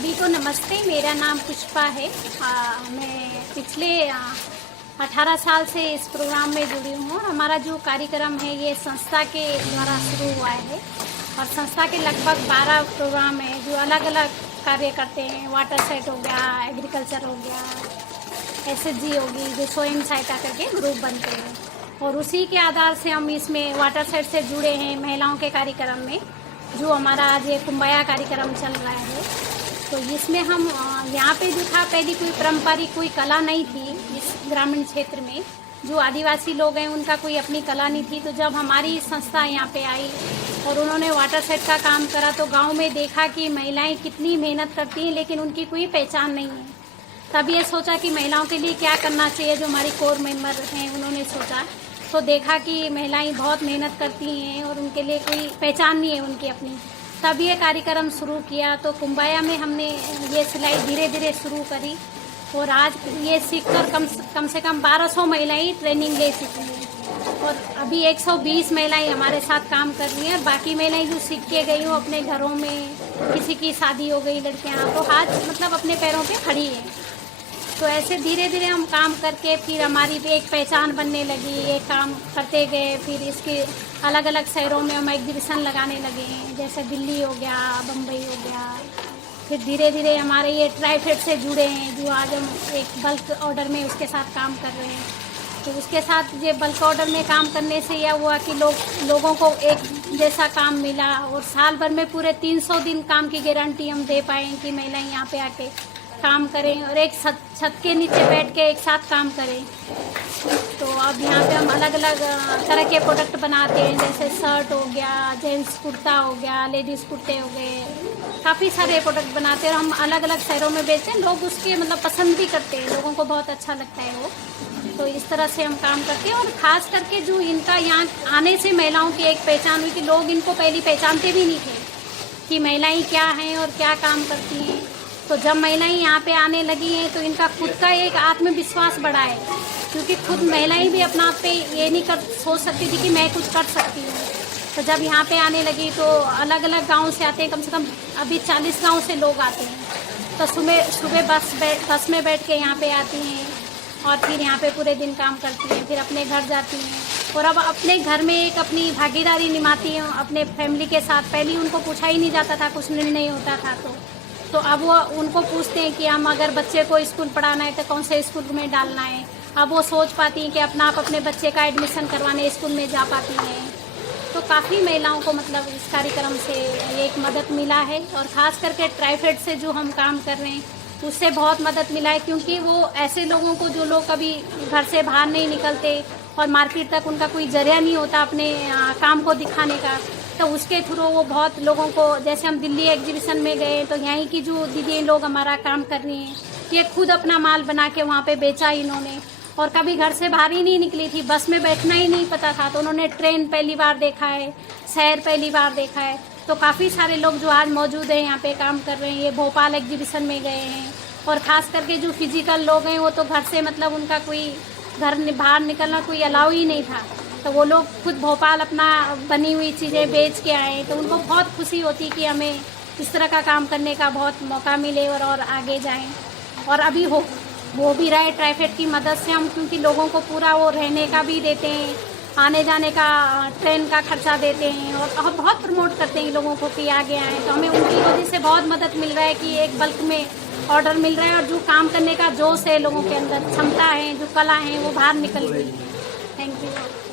सभी को नमस्ते। मेरा नाम पुष्पा है। मैं पिछले 18 साल से इस प्रोग्राम में जुड़ी हूँ और हमारा जो कार्यक्रम है ये संस्था के द्वारा शुरू हुआ है और संस्था के लगभग 12 प्रोग्राम हैं जो अलग अलग कार्य करते हैं। वाटर सेट हो गया, एग्रीकल्चर हो गया, SHG होगी, जो स्वयं सहायता करके ग्रुप बनते हैं और उसी के आधार से हम इसमें वाटर सेट से जुड़े हैं। महिलाओं के कार्यक्रम में जो हमारा आज ये कुंभया कार्यक्रम चल रहा है, तो इसमें हम यहाँ पे जो था पहले कोई पारंपरिक कोई कला नहीं थी इस ग्रामीण क्षेत्र में। जो आदिवासी लोग हैं उनका कोई अपनी कला नहीं थी। तो जब हमारी संस्था यहाँ पे आई और उन्होंने वाटर सेट का काम करा तो गांव में देखा कि महिलाएं कितनी मेहनत करती हैं लेकिन उनकी कोई पहचान नहीं है। तब ये सोचा कि महिलाओं के लिए क्या करना चाहिए। जो हमारी कोर मेंबर हैं उन्होंने सोचा तो देखा कि महिलाएं बहुत मेहनत करती हैं और उनके लिए कोई पहचान नहीं है उनकी अपनी। तब ये कार्यक्रम शुरू किया। तो कुंभया में हमने ये सिलाई धीरे धीरे शुरू करी और आज ये सीखकर कम से कम 1200 महिलाएं ट्रेनिंग ले चुकी हैं और अभी 120 महिलाएं हमारे साथ काम कर रही हैं और बाकी महिलाएं जो सीख के गई हो अपने घरों में, किसी की शादी हो गई लड़कियां, तो आज मतलब अपने पैरों पे खड़ी हैं। तो ऐसे धीरे धीरे हम काम करके फिर हमारी भी एक पहचान बनने लगी। ये काम करते गए, फिर इसके अलग अलग शहरों में हम एग्जीबिशन लगाने लगे, जैसे दिल्ली हो गया, बम्बई हो गया। फिर धीरे धीरे हमारे ये ट्राइफेड से जुड़े हैं जो आज हम एक बल्क ऑर्डर में उसके साथ काम कर रहे हैं। तो उसके साथ ये बल्क ऑर्डर में काम करने से यह हुआ कि लोगों को एक जैसा काम मिला और साल भर में पूरे 300 दिन काम की गारंटी हम दे पाएँ कि महिलाएं यहाँ पे आके काम करें और एक छत के नीचे बैठ के एक साथ काम करें। तो अब यहाँ पे हम अलग अलग तरह के प्रोडक्ट बनाते हैं, जैसे शर्ट हो गया, जेंट्स कुर्ता हो गया, लेडीज़ कुर्ते हो गए, काफ़ी सारे प्रोडक्ट बनाते हैं और हम अलग अलग शहरों में बेचते हैं। लोग उसके मतलब पसंद भी करते हैं, लोगों को बहुत अच्छा लगता है वो। तो इस तरह से हम काम करते हैं और ख़ास करके जो इनका यहाँ आने से महिलाओं की एक पहचान हुई कि लोग इनको पहले पहचानते भी नहीं थे कि महिलाएँ क्या हैं और क्या काम करती हैं। तो जब महिलाएं यहाँ पे आने लगी हैं तो इनका खुद का एक आत्मविश्वास बढ़ा है, क्योंकि खुद महिलाएं भी अपना आप पे ये नहीं सोच सकती थी कि मैं कुछ कर सकती हूँ। तो जब यहाँ पे आने लगी तो अलग अलग गाँव से आते हैं, कम से कम अभी 40 गाँव से लोग आते हैं। तो सुबह बस में बैठ के यहाँ पे आती हैं और फिर यहाँ पे पूरे दिन काम करती हैं, फिर अपने घर जाती हैं और अब अपने घर में एक अपनी भागीदारी निभाती हैं अपने फैमिली के साथ। पहले उनको पूछा ही नहीं जाता था, कुछ निर्णय होता था। तो अब वो उनको पूछते हैं कि हम अगर बच्चे को स्कूल पढ़ाना है तो कौन से स्कूल में डालना है। अब वो सोच पाती हैं कि अपना आप अपने बच्चे का एडमिशन करवाने स्कूल में जा पाती हैं। तो काफ़ी महिलाओं को मतलब इस कार्यक्रम से एक मदद मिला है और ख़ास करके ट्राइफेड से जो हम काम कर रहे हैं उससे बहुत मदद मिला है, क्योंकि वो ऐसे लोगों को जो लोग कभी घर से बाहर नहीं निकलते और मार्केट तक उनका कोई जरिया नहीं होता अपने काम को दिखाने का, तो उसके थ्रू वो बहुत लोगों को, जैसे हम दिल्ली एग्जीबिशन में गए तो यहीं की जो दीदी लोग हमारा काम कर रही हैं, ये खुद अपना माल बना के वहाँ पे बेचा इन्होंने और कभी घर से बाहर ही नहीं निकली थी, बस में बैठना ही नहीं पता था। तो उन्होंने ट्रेन पहली बार देखा है, शहर पहली बार देखा है। तो काफ़ी सारे लोग जो आज मौजूद हैं यहाँ पे काम कर रहे हैं, ये भोपाल एग्जीबिशन में गए हैं और ख़ास करके जो फिजिकल लोग हैं वो तो घर से मतलब उनका कोई घर बाहर निकलना कोई अलाउ ही नहीं था, तो वो लोग खुद भोपाल अपना बनी हुई चीज़ें बेच के आए। तो उनको बहुत खुशी होती कि हमें इस तरह का काम करने का बहुत मौका मिले और आगे जाएं। और अभी वो भी रहे ट्राइफेड की मदद से हम, क्योंकि लोगों को पूरा वो रहने का भी देते हैं, आने जाने का ट्रेन का खर्चा देते हैं और बहुत प्रमोट करते हैं लोगों को कि आगे आएँ। तो हमें उनकी वजह से बहुत मदद मिल रहा है कि एक बल्क में ऑर्डर मिल रहा है और जो काम करने का जोश है लोगों के अंदर, क्षमता है, जो कला है वो बाहर निकल रही है। Thank you.